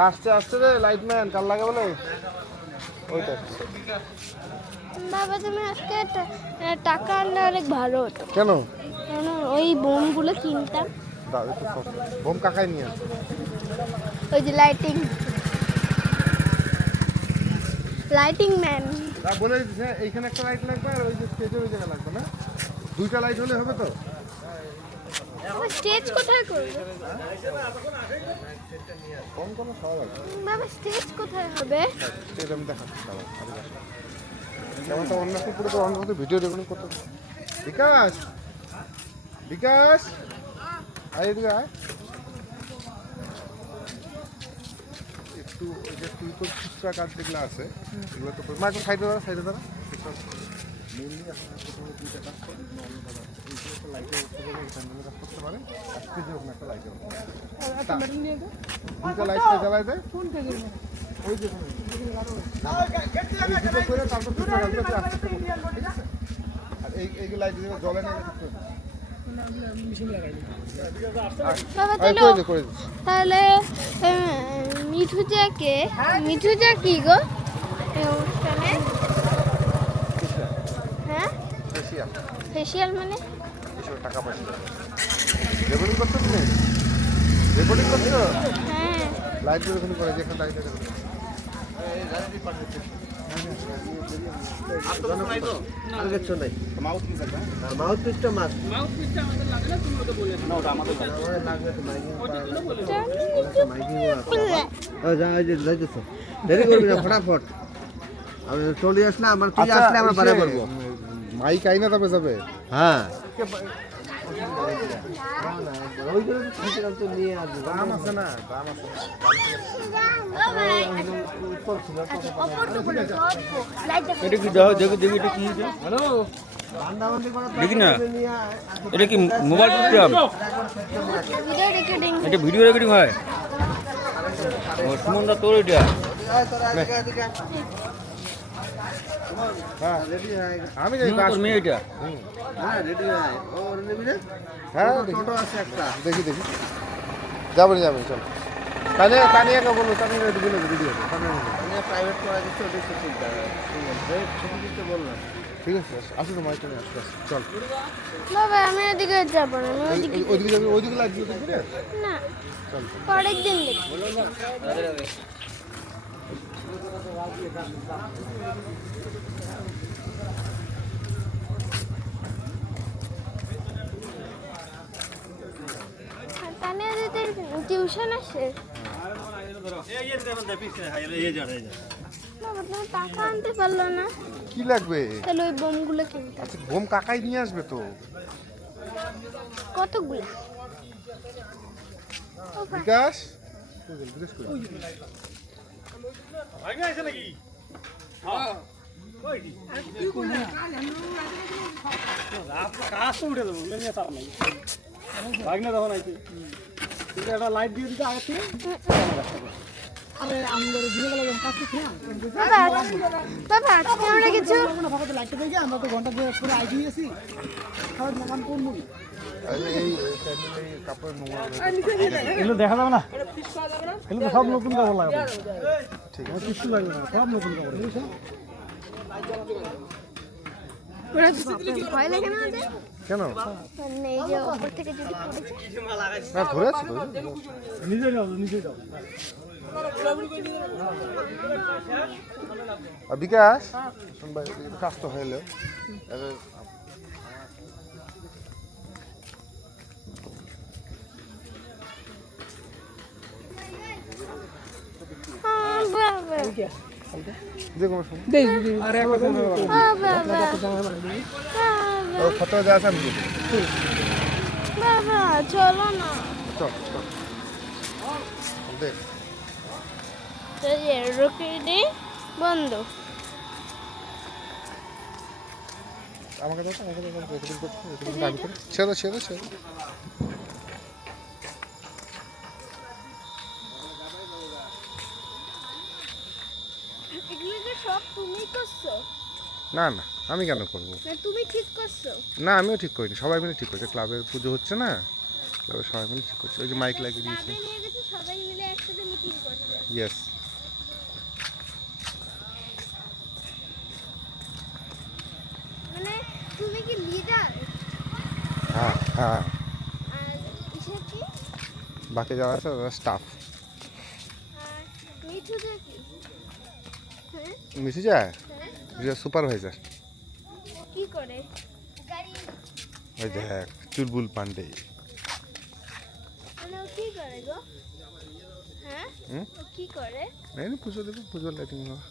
আসতে আসতে রে লাইটম্যান কাল লাগে বলে ওইটা। বাবা তুমি আজকে টাকা আনলে অনেক ভালো হতো। কেন? কেন ওই বোমগুলো কিনতাম। দাদা তো বোম কাকাই নিয়ে আসে। ওই যে লাইটিং ম্যান। বলে দিচ্ছে এইখানে একটা লাইট লাগবে আর ওই যে স্টেজে ওই জায়গা লাগবে না, দুইটা লাইট হলে হবে তো। স্টেজ কোথায় করবে কম কোনো খাওয়া লাগবে বাবা? স্টেজ কোথায় হবে? স্টেজ আমি দেখাচ্ছি দাঁড়াও, যেমন তো অন্য পুরো তো অন্য ভিডিও রেকর্ডিং করতে হবে। বিকাশ বিকাশ আয় এদিকে আয় একটু। ওই যে তুই তো খুচরা কাজ যেগুলো আছে এগুলো তো মা একটু সাইডে দাঁড়া মেনলি এখন প্রথমে দুইটা কাজ করে একটা লাইটে উঠতে পারে, প্যান্ডেলের কাজ করতে পারে, আজকে যে একটা লাইটে দুইটা লাইটটা জ্বালায় দেয় ওই যে দুটো করে তারপর খুচরা কাজগুলো তুই আস্তে আস্তে করতে পারবি, ঠিক আছে? আর এই লাইট যেগুলো জ্বলে না তাহলে মিঠুজা কি গো এই অনুষ্ঠানে? হ্যাঁ ফেসিয়াল মানে টাকা পয়সা রেকর্ডিং করছো তুমি? রেকর্ডিং করছো? হ্যাঁ লাইট রেকর্ডিং করে যেখানে দাঁড়িয়ে দেরি করবি না, ফটাফট চলে আসলে আমার তুই আসলে আমরা বাড়ি পড়বো। মাইক আইনা তবে যাবে। হ্যাঁ দাম আছে না, দাম আছে। এটা কি দাও দেখি দেখি এটা কি হ্যালো দেখি না এটা কি মোবাইল প্রোগ্রাম? এটা ভিডিও রেকর্ডিং হয়? ও সুমনদা তোর এটা আমি তোর মেয়ে এটা হ্যাঁ দেখি যাবেন চল কানিয়াকে বলবো, কানিয়া ভিডিও প্রাইভেট করা দিচ্ছে, ওটা ছবি দিতে বললাম। ঠিক আছে আসুন মাইক নিয়ে আসতে চল। বাবা আমি ওদিকে যাবো না, আমি ওইদিকে যাবি, ওইদিকে লাগবে না চল পরের দিন দেখি। তানিয়া দিদির টিউশন আসে। বাবা তুমি টাকা আনতে পারলো না? কি লাগবে? তাহলে ওই বোমগুলো কিনতে। আচ্ছা বোম কাকাই নিয়ে আসবে তো। কতগুলো? বিকাশ লাইট দিয়ে দিতে আগে থেকে বাবা আজকে আমরা কিছু আমরা তো ঘন্টা করে আই দিয়েছি এগুলো দেখা যাবে না, এগুলো তো সব নতুন কাপড় লাগাবো। ঠিক আছে কিছু লাগবে না, সব নতুন কাপড়। ভয় লাগে না? কেন এই যে উপর থেকে যদি পড়ে যায়। না ধরে আছে তো নিজে যাও আর বিকাশ শোন ভাই কাজ তো হয়ে এলো যে কোনো সময় ফটো দেওয়া আছে আমি বাবা চলো না। চল দেখ রকেটে বন্ধ। আমাকে দেখো ছেড়ে এগুলো যে সব তুমি করছো? না আমি কেন করবো? তুমি ঠিক করছো? না আমিও ঠিক করিনি, সবাই মিলে ঠিক করছে। ক্লাবের পুজো হচ্ছে না, ক্লাবের সবাই মিলে ঠিক করছে। ওই যে মাইক লাগিয়ে দিয়েছে। সবাই মিলে একসাথে মিটিং করছে। ইয়েস। মানে তুমি কি লিডার? হ্যাঁ হ্যাঁ, আর ইসে কি? বাকি যারা আছে তারা স্টাফ। আর মিঠু যে কি? হ্যাঁ মিশে যায়, হ্যাঁ সুপারভাইজার। কি করে? গাড়ি ওই দেখ চুলবুল পান্ডে। মানে ও কি করে গো? হ্যাঁ হুম? ও কি করে? এই না, পুজো দেবো, পুজোর লাইটিং হবে।